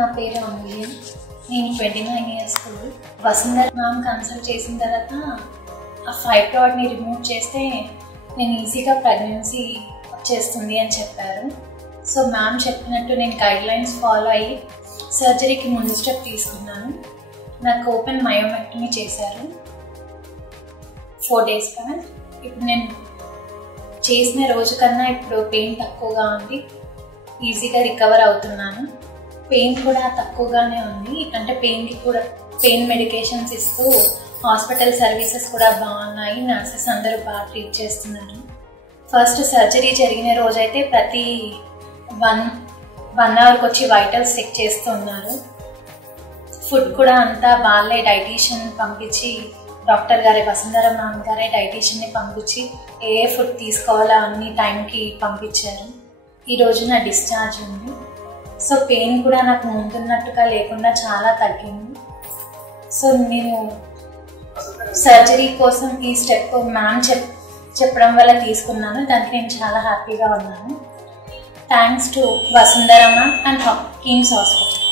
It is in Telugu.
నా పేరు అమూల్య. నేను 29 years old. Vasundhara ma'am consult చేసిన తర్వాత ఆ ఫైబ్రాయిడ్ని రిమూవ్ చేస్తే నేను ఈజీగా ప్రెగ్నెన్సీ వచ్చేస్తుంది అని చెప్పారు. సో మ్యామ్ చెప్పినట్టు నేను గైడ్లైన్స్ ఫాలో అయ్యి సర్జరీకి ముందు స్టెప్ తీసుకున్నాను. నాకు ఓపెన్ మయోమెక్టమీ చేశారు 4 days బ్యాక్. ఇప్పుడు నేను చేసిన రోజు కన్నా ఇప్పుడు పెయిన్ తక్కువగా ఉంది, ఈజీగా రికవర్ అవుతున్నాను. పెయిన్ కూడా తక్కువగానే ఉంది. అంటే పెయిన్కి కూడా పెయిన్ మెడికేషన్స్ ఇస్తూ హాస్పిటల్ సర్వీసెస్ కూడా బాగున్నాయి. నర్సెస్ అందరూ బాగా ట్రీట్ చేస్తున్నారు. ఫస్ట్ సర్జరీ జరిగిన రోజైతే ప్రతి 1 hourకి వచ్చి వైటల్స్ చెక్ చేస్తున్నారు. ఫుడ్ కూడా అంతా వాళ్ళే డైటీషియన్ పంపించి, డాక్టర్ గారే వసుంధర మ్యామ్ గారే డైటీషియన్ని పంపించి ఏ ఫుడ్ తీసుకోవాలో అన్ని టైంకి పంపించారు. ఈరోజు నా డిశ్చార్జ్ ఉంది. సో పెయిన్ కూడా నాకు ముందున్నట్టుగా లేకుండా చాలా తగ్గింది. సో నేను సర్జరీ కోసం ఈ స్టెప్ మ్యామ్ చెప్పడం వల్ల తీసుకున్నాను. దానికి నేను చాలా హ్యాపీగా ఉన్నాను. Thanks to Vasundhara ma'am and KIMS hospital.